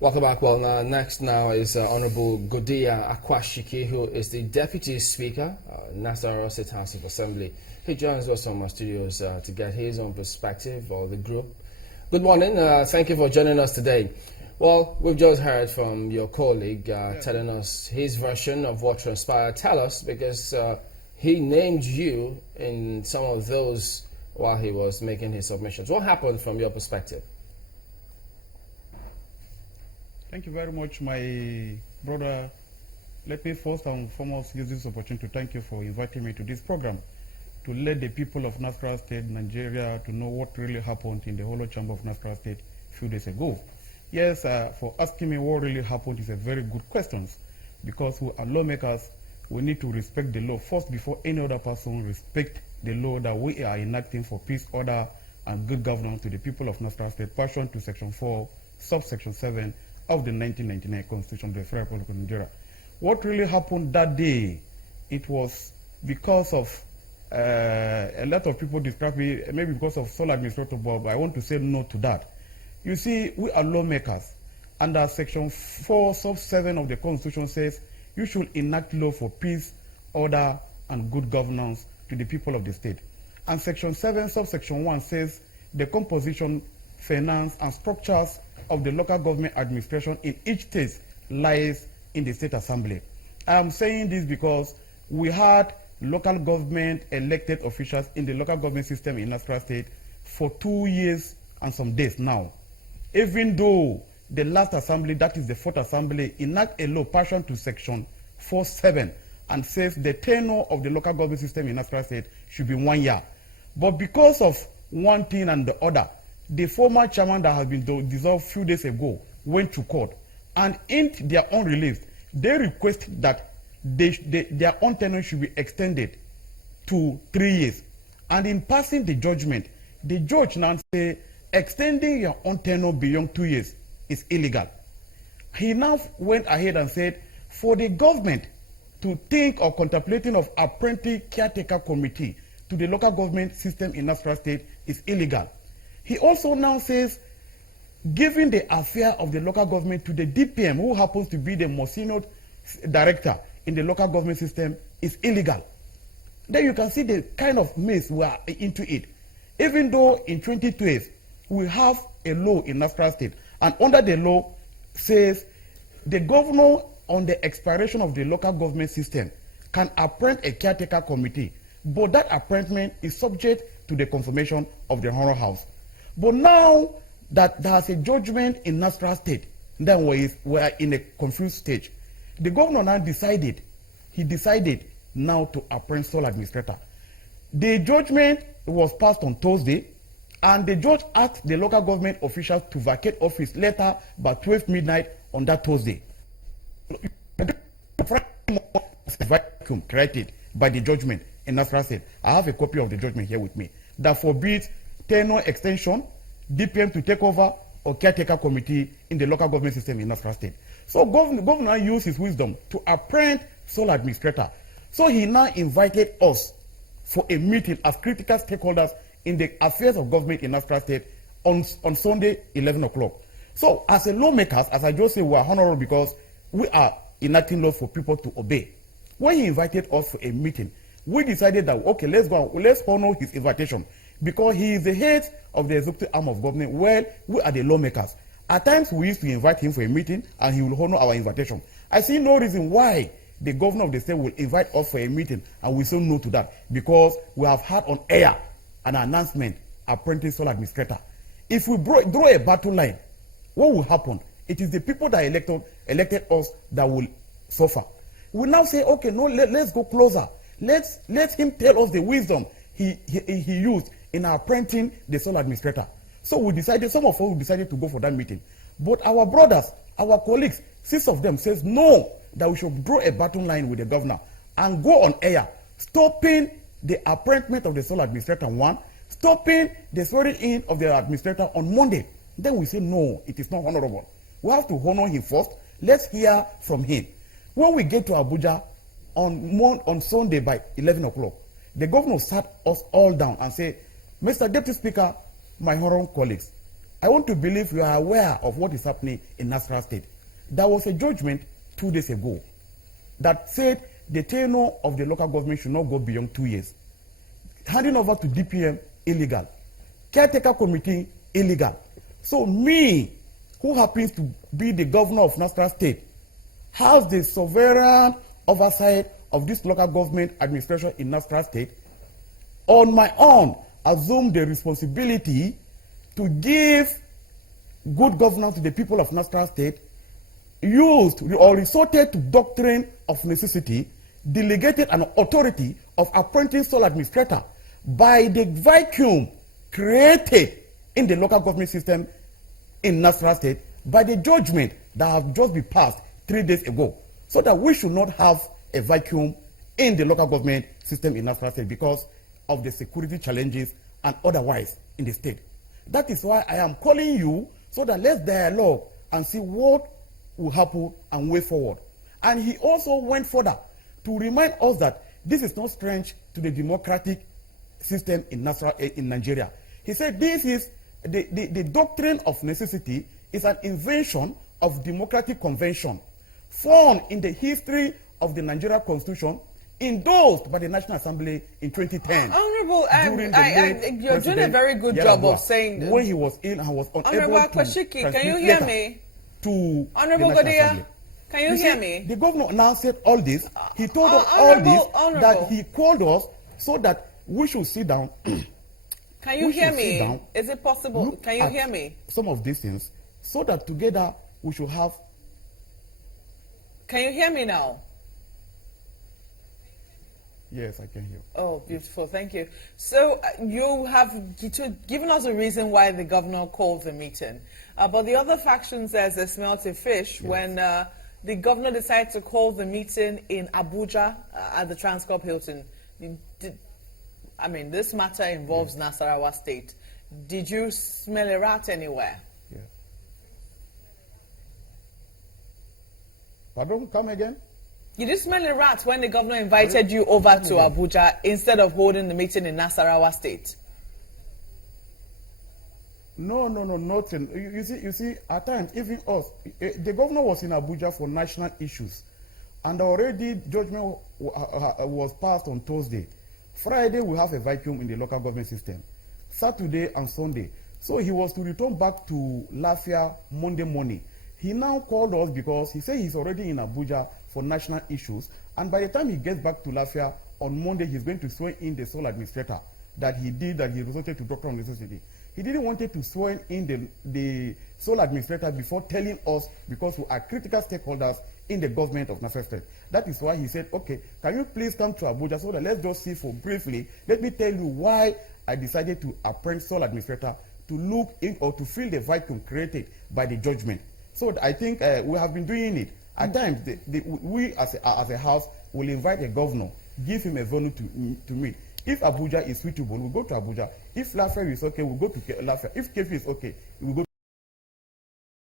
Welcome back. Well, next now is Honorable Godiya Akwashiki, who is the Deputy Speaker, Nasarawa State House of Assembly. He joins us from our studios to get his own perspective of the group. Good morning. Thank you for joining us today. Well, we've just heard from your colleague telling us his version of what transpired. Tell us, because he named you in some of those while he was making his submissions. What happened from your perspective? Thank you very much, my brother. Let me first and foremost use this opportunity to thank you for inviting me to this program to let the people of Nasarawa State, Nigeria, to know what really happened in the Holo Chamber of Nasarawa State a few days ago. Yes, for asking me what really happened is a very good question, because we are lawmakers. We need to respect the law first before any other person respect the law that we are enacting for peace, order, and good governance to the people of Nasarawa State, pursuant to Section 4, subsection 7 of the 1999 Constitution of the Federal Republic of Nigeria. What really happened that day, it was because of a lot of people describe it, maybe because of sole administrator, but I want to say no to that. You see, we are lawmakers, and as Section 4, sub 7 of the Constitution says, you should enact law for peace, order, and good governance to the people of the state. And Section 7, subsection 1 says, the composition, finance, and structures of the local government administration in each state lies in the state assembly. I am saying this because we had local government elected officials in the local government system in Nasarawa State for 2 years and some days now. Even though the last assembly, that is the fourth assembly, enact a law pursuant to Section 4.7 and says the tenure of the local government system in Nasarawa State should be 1 year. But because of one thing and the other, the former chairman that has been dissolved a few days ago went to court, and in their own release, they request that their own tenure should be extended to 3 years. And in passing the judgment, the judge now say extending your own tenure beyond 2 years is illegal. He now went ahead and said, for the government to think of contemplating of appointing caretaker committee to the local government system in Nasarawa State is illegal. He also now says, giving the affair of the local government to the DPM, who happens to be the most senior director in the local government system, is illegal. Then you can see the kind of mess we are into it. Even though in 2012, we have a law in Nasarawa State, and under the law says the governor on the expiration of the local government system can appoint a caretaker committee, but that appointment is subject to the confirmation of the Honor House. But now that there's a judgment in Nasarawa State, then we're in a confused stage. The governor now decided now to appoint sole administrator. The judgment was passed on Thursday, and the judge asked the local government officials to vacate office later by 12 midnight on that Thursday. Vacuum created by the judgment in Nasarawa State. I have a copy of the judgment here with me that forbids tenure extension, DPM to take over, or caretaker committee in the local government system in Nasarawa State. So governor used his wisdom to appoint sole administrator. So he now invited us for a meeting as critical stakeholders in the affairs of government in Nasarawa State on Sunday, 11 o'clock. So as a lawmakers, as I just said, we are honorable because we are enacting laws for people to obey. When he invited us for a meeting, we decided that, okay, let's honor his invitation, because he is the head of the executive arm of government. Well, we are the lawmakers. At times, we used to invite him for a meeting, and he will honor our invitation. I see no reason why the governor of the state will invite us for a meeting, and we say no to that, because we have had on air an announcement appointing sole administrator. If we draw a battle line, what will happen? It is the people that elected us that will suffer. We now say, okay, no, let's go closer. Let him tell us the wisdom he used in appointing the sole administrator. So we decided, some of us decided to go for that meeting. But our brothers, our colleagues, 6 of them says no, that we should draw a battle line with the governor and go on air, stopping the appointment of the sole administrator one, stopping the swearing in of the administrator on Monday. Then we say no, it is not honorable. We have to honor him first. Let's hear from him. When we get to Abuja on Sunday by 11 o'clock, the governor sat us all down and said, Mr. Deputy Speaker, my honorable colleagues, I want to believe you are aware of what is happening in Nasarawa State. There was a judgment 2 days ago that said the tenure of the local government should not go beyond 2 years. Handing over to DPM, illegal. Caretaker committee, illegal. So me, who happens to be the governor of Nasarawa State, has the sovereign oversight of this local government administration in Nasarawa State, on my own, assume the responsibility to give good governance to the people of Nasarawa State, used or resorted to doctrine of necessity, delegated an authority of appointing sole administrator by the vacuum created in the local government system in Nasarawa State by the judgment that have just been passed 3 days ago, so that we should not have a vacuum in the local government system in Nasarawa State because of the security challenges and otherwise in the state. That is why I am calling you so that let's dialogue and see what will happen and way forward. And he also went further to remind us that this is not strange to the democratic system in Nigeria. He said this is the doctrine of necessity is an invention of democratic convention formed in the history of the Nigeria Constitution, endorsed by the National Assembly in 2010. Honorable, you're doing a very good job of saying when he was ill and was unable Honorable to Kwashiki, can you hear me? To Honorable Godia, can you hear me? The governor now said all this. He told us all this, that he called us so that we should sit down. Can you hear me? Is it possible? Can you hear me? Some of these things, so that together we should have. Can you hear me now? Yes, I can hear. Oh, beautiful. Thank you. So you have given us a reason why the governor called the meeting. But the other faction says they smelt a fish when the governor decided to call the meeting in Abuja at the Transcorp Hilton. I mean, this matter involves Nasarawa State. Did you smell a rat anywhere? Yeah. Pardon, come again? You did smell a rat when the governor invited you over to Abuja instead of holding the meeting in Nasarawa State? No, nothing. You see, at times, even us, the governor was in Abuja for national issues, and already judgment was passed on Thursday. Friday, we have a vacuum in the local government system. Saturday and Sunday. So he was to return back to Lafia Monday morning. He now called us because he said he's already in Abuja for national issues, and by the time he gets back to Lafia on Monday, he's going to swear in the sole administrator that he resorted to doctrine of necessity. He didn't want to swear in the sole administrator before telling us, because we are critical stakeholders in the government of Nasarawa State. That is why he said, okay, can you please come to Abuja so that let's just see for briefly. Let me tell you why I decided to appoint sole administrator to look in or to fill the vacuum created by the judgment. So I think we have been doing it. At times, we as a house will invite a governor, give him a venue to meet. If Abuja is suitable, we'll go to Abuja. If Lafayette is okay, we'll go to Lafayette. If Kefi is okay, we'll go